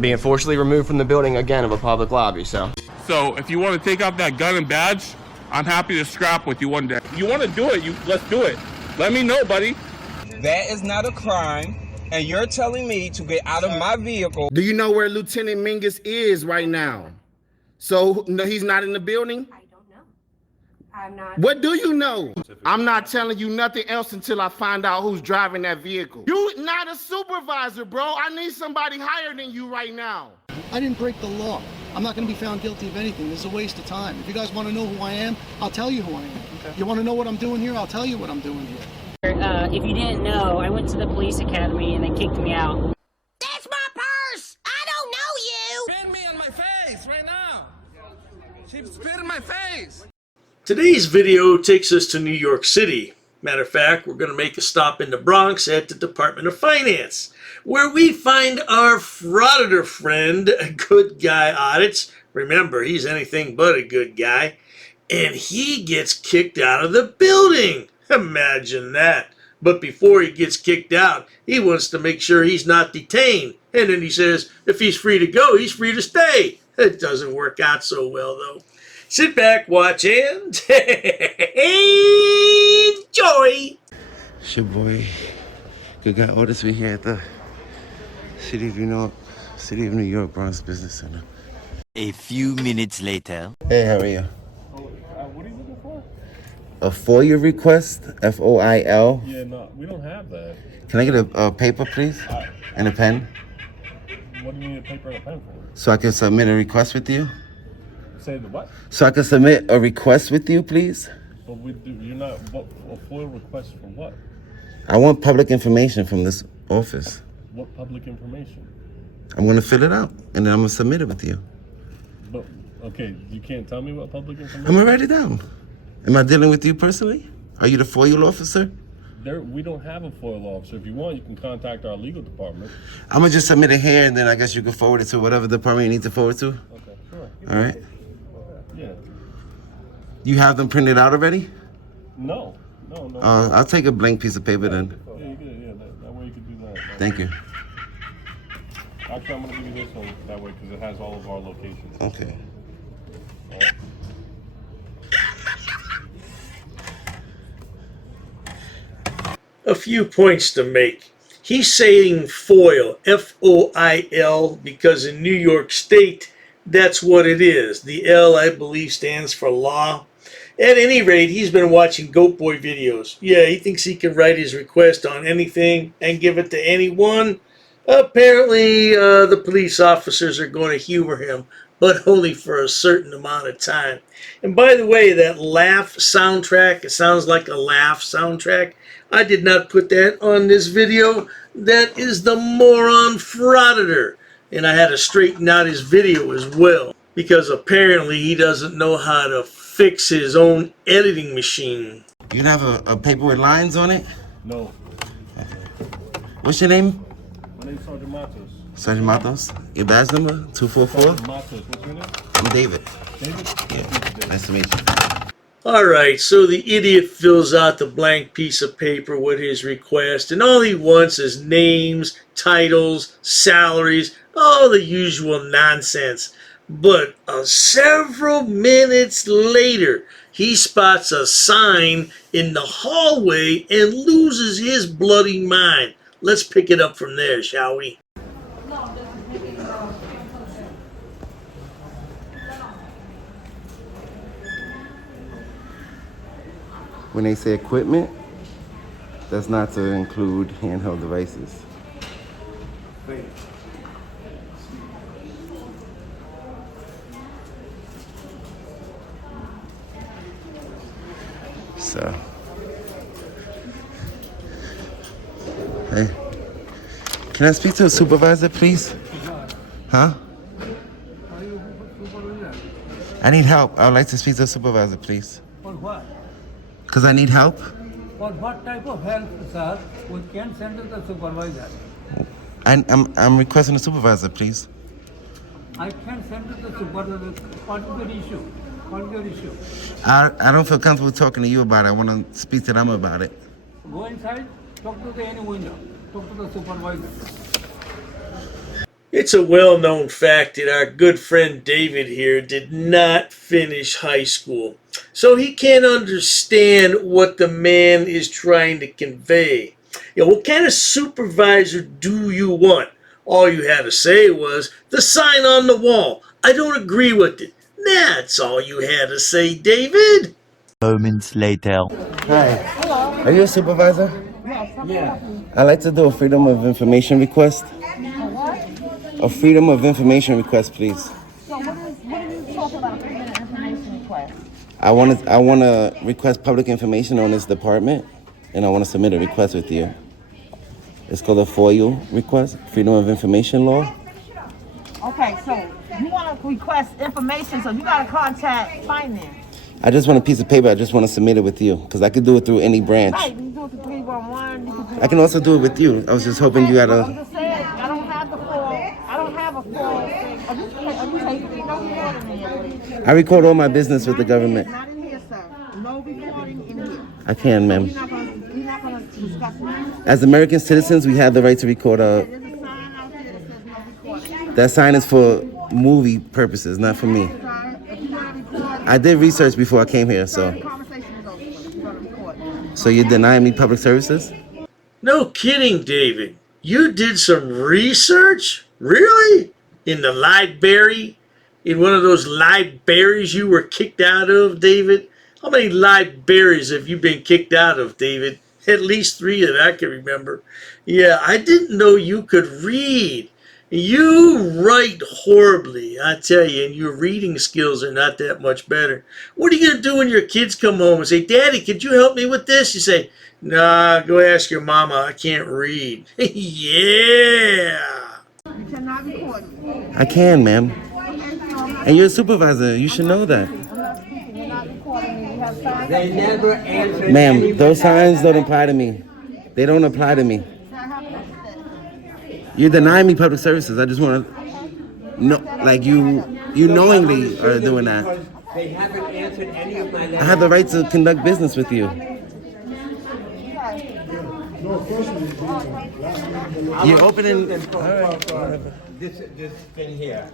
I'm being forcibly removed from the building again of a public lobby, so. So if you want to take off that gun and badge, I'm happy to scrap with you one day. You want to do it, let's do it. Let me know, buddy. That is not a crime, and you're telling me to get out of my vehicle. Do you know where Lieutenant Mingus is right now? So no, he's not in the building? I don't know. I'm not. What do you know? I'm not telling you nothing else until I find out who's driving that vehicle. You not a supervisor, bro. I need somebody higher than you right now. I didn't break the law. I'm not going to be found guilty of anything. This is a waste of time. If you guys want to know who I am, I'll tell you who I am. Okay. You want to know what I'm doing here? I'll tell you what I'm doing here. If you didn't know, I went to the police academy and they kicked me out. That's my purse! I don't know you! Spit me on my face right now! She spit in my face! Today's video takes us to New York City. Matter of fact, we're going to make a stop in the Bronx at the Department of Finance, where we find our Frauditor friend, a good guy audits. Remember, he's anything but a good guy. And he gets kicked out of the building. Imagine that. But before he gets kicked out, he wants to make sure he's not detained. And then he says, if he's free to go, he's free to stay. It doesn't work out so well, though. Sit back, watch, and enjoy. It's your boy, good guy Otis. We're here at the City of New York, Bronx Business Center. A few minutes later. Hey, how are you? What are you looking for? A FOIA request, FOIL. Yeah, no, we don't have that. Can I get a paper, please, and a pen? What do you need a paper and a pen for? So I can submit a request with you? Say the what? So I can submit a request with you, please? But you're not, a FOIA request for what? I want public information from this office. What public information? I'm gonna fill it out, and then I'm gonna submit it with you. But, okay, you can't tell me what public information? I'm gonna write it down. Am I dealing with you personally? Are you the FOIA officer? We don't have a FOIA officer. If you want, you can contact our legal department. I'm gonna just submit it here, and then I guess you can forward it to whatever department you need to forward to. Okay, sure. All right. Yeah. You have them printed out already? No. I'll take a blank piece of paper then. Yeah, you can, yeah, that way you can do that. Thank you. Actually, I'm gonna give you this one that way because it has all of our locations. Okay. All right. A few points to make. He's saying FOIL, F-O-I-L, because in New York State, that's what it is. The L, I believe, stands for law. At any rate, he's been watching Goat Boy videos. Yeah, he thinks he can write his request on anything and give it to anyone. Apparently, the police officers are going to humor him, but only for a certain amount of time. And by the way, that laugh soundtrack, it sounds like a laugh soundtrack. I did not put that on this video. That is the moron Frauditor. And I had to straighten out his video as well, because apparently he doesn't know how to fix his own editing machine. You have a paper with lines on it? No. What's your name? My name's Sergeant Matos. Sergeant Matos. Your badge number? 244? Sergeant Matos. What's your name? I'm David. David? Yeah. Nice to meet you. Alright, so the idiot fills out the blank piece of paper with his request, and all he wants is names, titles, salaries, all the usual nonsense. But several minutes later, he spots a sign in the hallway and loses his bloody mind. Let's pick it up from there, shall we? When they say equipment, that's not to include handheld devices. So, hey, can I speak to a supervisor, please? Huh? I need help. I would like to speak to a supervisor, please. For what? Because I need help. For what type of help, sir? We can send to the supervisor. I'm requesting a supervisor, please. I can send to the supervisor. What is your issue? What is your issue? I don't feel comfortable talking to you about it. I want to speak to them about it. Go inside, talk to any window. Talk to the supervisor. It's a well-known fact that our good friend David here did not finish high school, so he can't understand what the man is trying to convey. What kind of supervisor do you want? All you had to say was, the sign on the wall. I don't agree with it. That's all you had to say, David. Moments later. Hi. Hello. Are you a supervisor? Yes. I'd like to do a Freedom of Information request. A Freedom of Information request, please. So what are you talking about, a freedom of information request? I want to request public information on this department, and I want to submit a request with you. It's called a FOIL request, Freedom of Information Law. Okay, so you want to request information, so you got to contact finance. I just want a piece of paper. I just want to submit it with you, because I could do it through any branch. Right, you can do it to 311. I can also do it with you. I was just hoping you had I'm a... just saying, I don't have the full. I don't have a full thing. Are you taking no recording in here, please? I record all my business with the government. Not in here, sir. No recording in here. I can, ma'am. You're not going to discuss it. As American citizens, we have the right to record our... There's a sign out there that says no recording. That sign is for movie purposes, not for me. If you want to record, I did research before I came here, so... the conversation is over. You're going to record. So you're denying me public services? No kidding, David. You did some research? Really? In the library? In one of those libraries you were kicked out of, David? How many libraries have you been kicked out of, David? At least 3 that I can remember. Yeah, I didn't know you could read. You write horribly, I tell you, and your reading skills are not that much better. What are you going to do when your kids come home and say, Daddy, could you help me with this? You say, nah, go ask your mama, I can't read. Yeah! You cannot record me. I can, ma'am. And you're a supervisor. You should know that. I'm not speaking. You're not recording me. You have signs. They never answered. Ma'am, those signs don't apply to me. They don't apply to me. You're denying me public services. I just want to know, like you knowingly are doing that. They haven't answered any of my letters. I have the right to conduct business with you. You're opening... This thing here.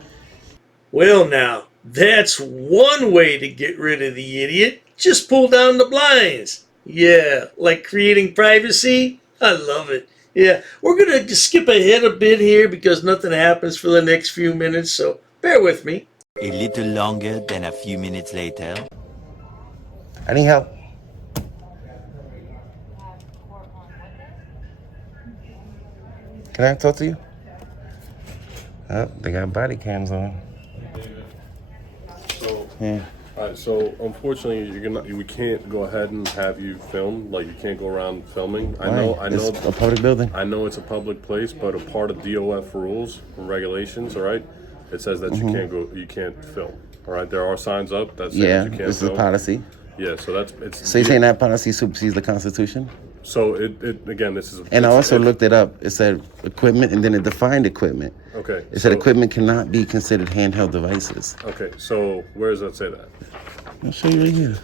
Well now, that's one way to get rid of the idiot. Just pull down the blinds. Yeah, like creating privacy. I love it. Yeah, we're going to skip ahead a bit here because nothing happens for the next few minutes, so bear with me. A little longer than a few minutes later. I need help. Can I talk to you? Oh, they got body cams on. So, Yeah. alright, so unfortunately, we can't go ahead and have you film. Like, you can't go around filming. I know. It's a public building. I know it's a public place, but a part of DOF rules and regulations, all right, it says that you can't film. All right, there are signs up that say that you can't this film. is policy. Yeah, so it's. So you're saying that policy supersedes the Constitution? So it again, this is. And I also looked it up. It said equipment, and then it defined equipment. Okay. It said equipment cannot be considered handheld devices. Okay, so where does that say that? I'll show you right here.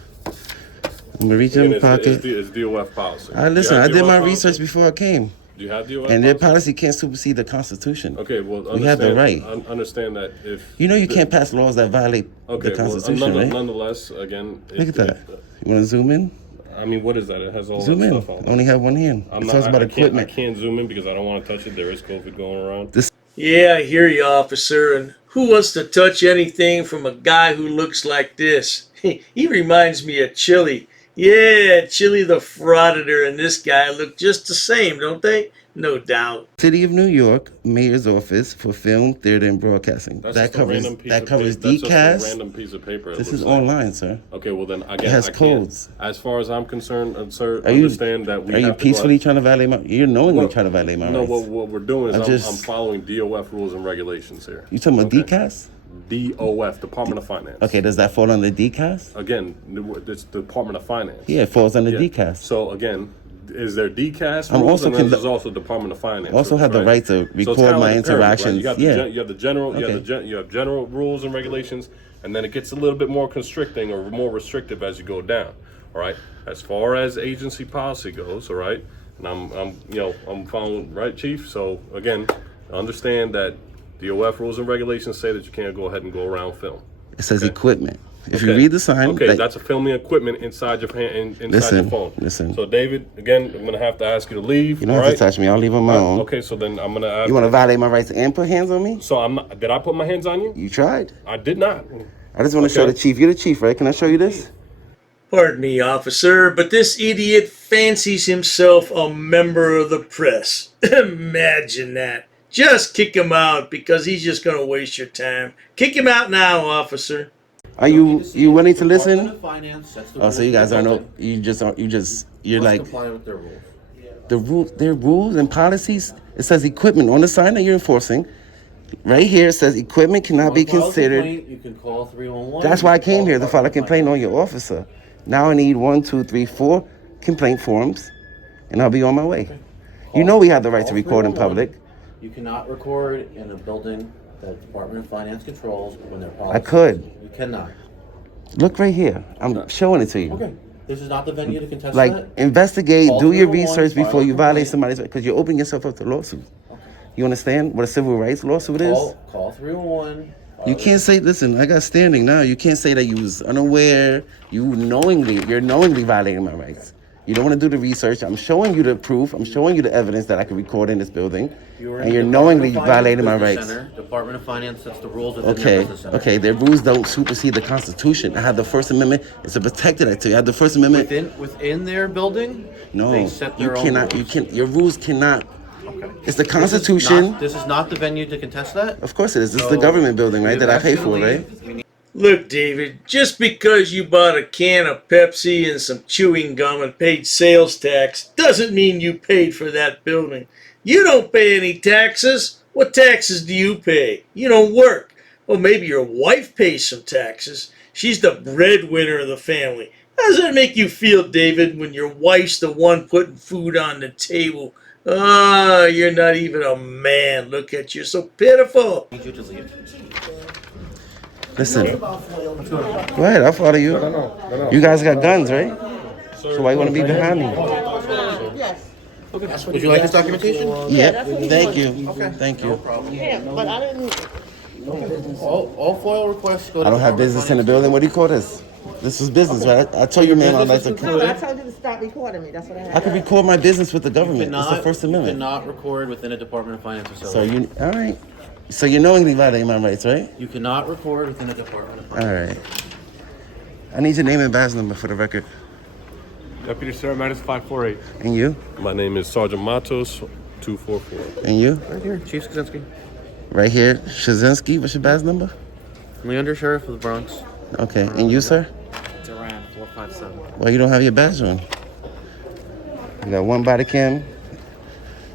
I'm gonna reach in my pocket. It's DOF policy. Listen, I did my research before I came. Do you have DOF And their policy? policy can't supersede the Constitution. Okay, well, we have the right. Understand that if you know you can't pass laws that violate the Constitution, right? Nonetheless, again, Look at that. You want to zoom in? I mean, what is that? It has all Zoom that in. stuff on. I only have one hand. It talks about equipment. I can't zoom in because I don't want to touch it. There is COVID going around. Yeah, I hear you, officer. And who wants to touch anything from a guy who looks like this? He reminds me of Chili. Yeah, Chili the Frauditor and this guy look just the same, don't they? No doubt. City of New York Mayor's Office for Film, Theater, and Broadcasting. That covers DCAS. That's just a random piece of paper. This is online, sir. Okay, well then again, it has codes. As far as I'm concerned, sir, understand that we. Are you peacefully trying to violate my? You're knowingly trying to violate my rights. No, what we're doing is I'm following DOF rules and regulations here. You talking about DCAS? DOF, Department of Finance. Okay, does that fall under DCAS? Again, it's the Department of Finance. Yeah, it falls under DCAS. So again, is there DCAS rules? I'm also and then there's also Department of Finance. Also have the right to record my interactions. Right? You have the general. You have general rules and regulations, and then it gets a little bit more constricting or more restrictive as you go down. All right. As far as agency policy goes, all right, and I'm following, right, Chief. So again, understand that DOF rules and regulations say that you can't go ahead and go around film. It says equipment. If you read the sign, okay, that's a filming equipment inside your hand, inside your phone. Listen. So David, again, I'm gonna have to ask you to leave. You don't have to touch me. I'll leave on my own. Okay, so then I'm gonna ask. You want to violate my rights and put hands on me? So I'm not. Did I put my hands on you? You tried. I did not. I just want to show the chief. You're the chief, right? Can I show you this? Pardon me, officer, but this idiot fancies himself a member of the press. Imagine that. Just kick him out because he's just going to waste your time. Kick him out now, officer. Are you willing to listen? Oh, so you guys are no. You're like comply with their rules. their rules and policies. It says equipment on the sign that you're enforcing. Right here it says equipment cannot be considered. You can call 311. That's why I came here to file a complaint on your officer. Now I need 1, 2, 3, 4 complaint forms, and I'll be on my way. You know we have the right to record in public. You cannot record in a building that the Department of Finance controls when they're policy. I could. You cannot. Look right here. I'm showing it to you. Okay. This is not the venue to contest Like, that. investigate, Call do your 311, research before file you a violate complaint. somebody's right, because you're opening yourself up to lawsuit. You understand what a civil rights lawsuit is? Call 311. You can't say, listen, I got standing now. You can't say that you was unaware. You're knowingly violating my rights. You don't want to do the research. I'm showing you the proof. I'm showing you the evidence that I can record in this building. And you're knowingly violating my rights. Department of Finance sets the rules within their business center. Okay, their rules don't supersede the Constitution. I have the First Amendment. It's a protected activity. I have the First Amendment. Within their building? No, they set their you own cannot. rules. Your rules cannot. Okay. It's the Constitution. This is not the venue to contest that? Of course it is. This is the government building, right? That I pay for, right? Look, David, just because you bought a can of Pepsi and some chewing gum and paid sales tax doesn't mean you paid for that building. You don't pay any taxes. What taxes do you pay? You don't work. Well, maybe your wife pays some taxes. She's the breadwinner of the family. How does that make you feel, David, when your wife's the one putting food on the table? Ah, you're not even a man. Look at you, so pitiful. I need you to leave. Listen. Go ahead, I'll follow you. You guys got guns, right? So why you want to be behind me? Yes. Would you like this documentation? Yep. Thank you. Okay. Thank you. Yeah, but I didn't. All FOIL requests go to I don't have business in the building. What do you call this? This is business, right? I told you, man, I'd like to. No, but I told you to stop recording me. That's what I had. I can record my business with the government. It's the First You Amendment. cannot record within a Department of Finance So facility. all right. So you're knowingly violating my rights, right? You cannot record within a Department of Finance. All right. I need your name and badge number for the record. Deputy Sir, minus 548. And you? My name is Sergeant Matos, 244. And you? Right here, Chief Skaczynski. Right here, Shazinski. What's your badge number? I'm the Under Sheriff of the Bronx. Okay. And you, sir? It's around 457. Well, you don't have your badge on. You got one body cam.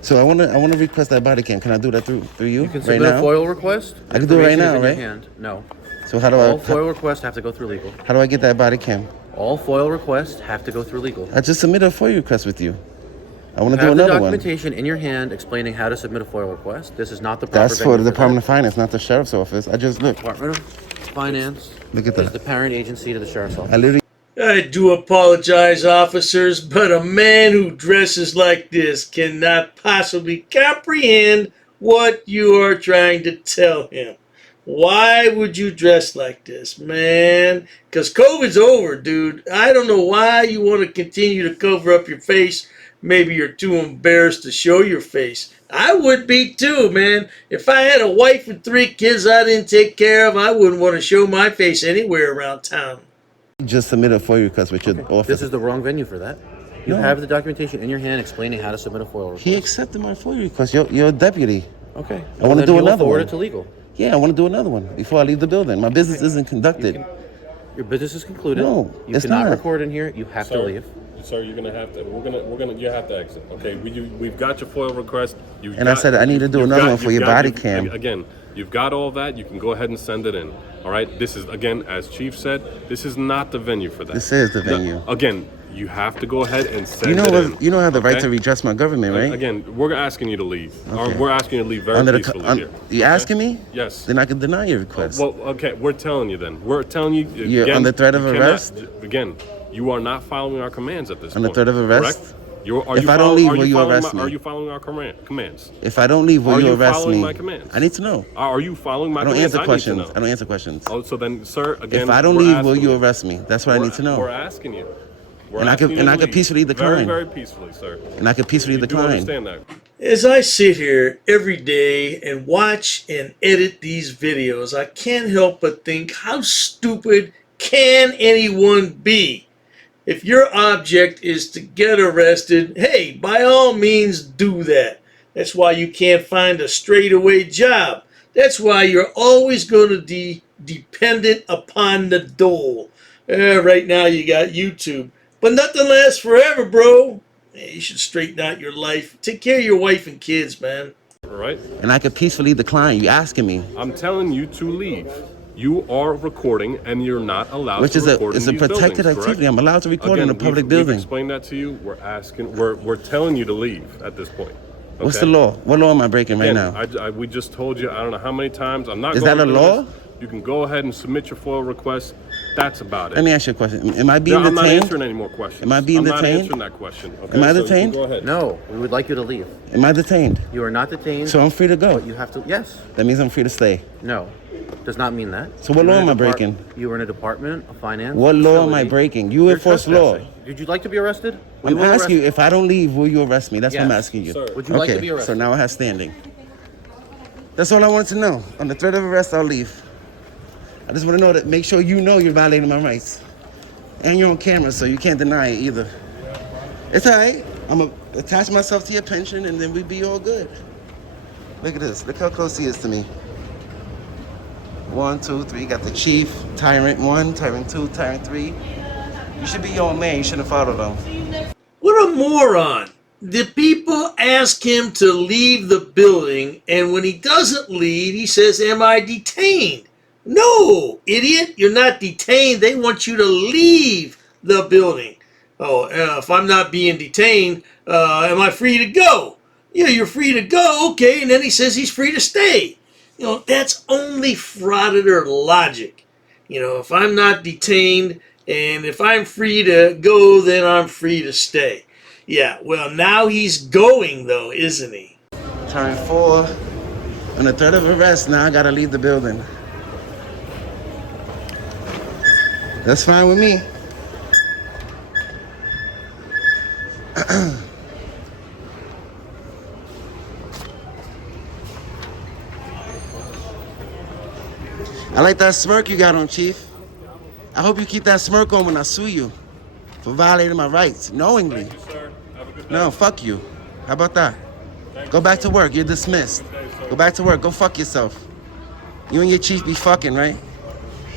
So I want to request that body cam. Can I do that through you? You can right submit now? a FOIL request. I can do it right Information now, is in your right? hand. No. So how do All I? FOIL requests have to go through legal. How do I get that body cam? All FOIL requests have to go through legal. I just submitted a FOIA request with you. I want You to do have the another one. documentation in your hand explaining how to submit a FOIL request. This is not the proper That's for venue the Department of that. Finance, not the Sheriff's Office. I just look. Department of Finance. Look at is that. the parent agency to the Sheriff's Office. I literally. I do apologize, officers, but a man who dresses like this cannot possibly comprehend what you are trying to tell him. Why would you dress like this, man? Because COVID's over, dude. I don't know why you want to continue to cover up your face. Maybe you're too embarrassed to show your face. I would be too, man. If I had a wife and 3 kids I didn't take care of, I wouldn't want to show my face anywhere around town. Just submit a FOIA request with your office. This is the wrong venue for that. You No. have the documentation in your hand explaining how to submit a FOIL request. He accepted my FOIA request. You're a deputy. Okay. I want to do another forward one. it to legal. Yeah, I want to do another one before I leave the building. My business isn't conducted. Your business is concluded. No, you it's cannot not. record in here. You have to leave. Sir, you're gonna have to. You have to exit. Okay, we've got your FOIL request. I said I need to do another one for your body cam. Again, you've got all that. You can go ahead and send it in. All right. This is, again, as Chief said, this is not the venue for that. This is the venue. Again, you have to go ahead and send You know it what? in. You know I have the right okay? to redress my government, right? Again, we're asking you to leave. Okay. Or we're asking you to leave very peacefully here. You asking me? Yes. Then I can deny your request. Well, okay, we're telling you then. We're telling you. You're again, under threat of you cannot- arrest? Again, you are not following our commands at this Under point. threat of arrest? Correct? If I don't leave, will you arrest me? Are you following our commands? If I don't leave, will you arrest me? Are you following my commands? I need to know. Are you following my commands? I don't answer questions. I don't answer questions. Oh, so then, sir, again, if I don't leave, will you arrest me? That's what I need to know. We're asking you. And I could peacefully decline. Very, very peacefully, sir. And I could peacefully decline. You do understand that. As I sit here every day and watch and edit these videos, I can't help but think, how stupid can anyone be? If your object is to get arrested, hey, by all means do that. That's why you can't find a straightaway job. That's why you're always going to be dependent upon the dole. Right now you got YouTube. But nothing lasts forever, bro. You should straighten out your life. Take care of your wife and kids, man. All right. And I could peacefully decline. You asking me? I'm telling you to leave. You are recording, and you're not allowed to record in these buildings. Which is a protected activity. I'm allowed to record in a public building. We've explained that to you. We're telling you to leave at this point. Okay? What's the law? What law am I breaking right now? We just told you. I don't know how many times. I'm not. Is that a law? You can go ahead and submit your FOIL request. That's about it. Let me ask you a question. Am I being detained? I'm not answering any more questions. Am I being detained? I'm not answering that question. Okay? Am I detained? Go ahead. No, we would like you to leave. Am I detained? You are not detained. So I'm free to go? But you have to, yes. That means I'm free to stay? No, does not mean that. So what law am I breaking? You were in a department of finance. What law am I breaking? You enforce law. Would you like to be arrested? I'm asking you, if I don't leave, will you arrest me? That's what I'm asking you. Sir. Would you like to be arrested? So now I have standing. That's all I wanted to know. On the threat of arrest, I'll leave. I just want to know that, make sure you know you're violating my rights. And you're on camera, so you can't deny it either. It's all right. I'm going to attach myself to your pension, and then we'll be all good. Look at this. Look how close he is to me. 1, 2, 3. Got the chief, tyrant 1, tyrant 2, tyrant 3. You should be your own man. You shouldn't follow them. What a moron. The people ask him to leave the building, and when he doesn't leave, he says, am I detained? No, idiot, you're not detained. They want you to leave the building. Oh, if I'm not being detained, am I free to go? Yeah, you're free to go, okay, and then he says he's free to stay. You know, that's only Frauditor logic. You know, if I'm not detained and if I'm free to go, then I'm free to stay. Yeah, well, now he's going, though, isn't he? Turn 4. On the threat of arrest, now I gotta leave the building. That's fine with me. I like that smirk you got on, Chief. I hope you keep that smirk on when I sue you for violating my rights, knowingly. Thank you, sir. Have a good day. No, fuck you. How about that? Go back to work. You're dismissed. Go back to work. Go fuck yourself. You and your chief be fucking, right?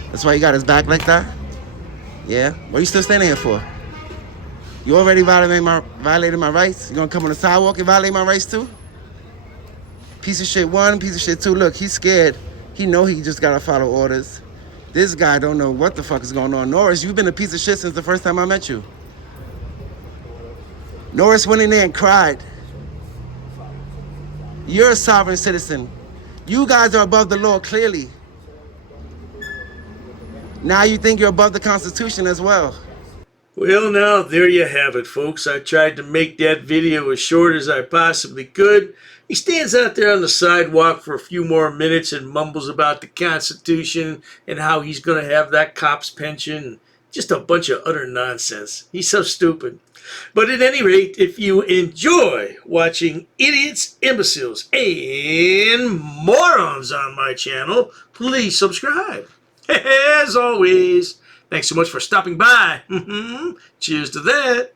That's why you got his back like that? Yeah? What are you still standing here for? You already violated my rights? You gonna come on the sidewalk and violate my rights too? Piece of shit 1, piece of shit 2. Look, he's scared. He know he just gotta follow orders. This guy don't know what the fuck is going on. Norris, you've been a piece of shit since the first time I met you. Norris went in there and cried. You're a sovereign citizen. You guys are above the law, clearly. Now you think you're above the Constitution as well. Well, now, there you have it, folks. I tried to make that video as short as I possibly could. He stands out there on the sidewalk for a few more minutes and mumbles about the Constitution and how he's going to have that cop's pension. Just a bunch of utter nonsense. He's so stupid. But at any rate, if you enjoy watching idiots, imbeciles, and morons on my channel, please subscribe. As always, thanks so much for stopping by. Cheers to that.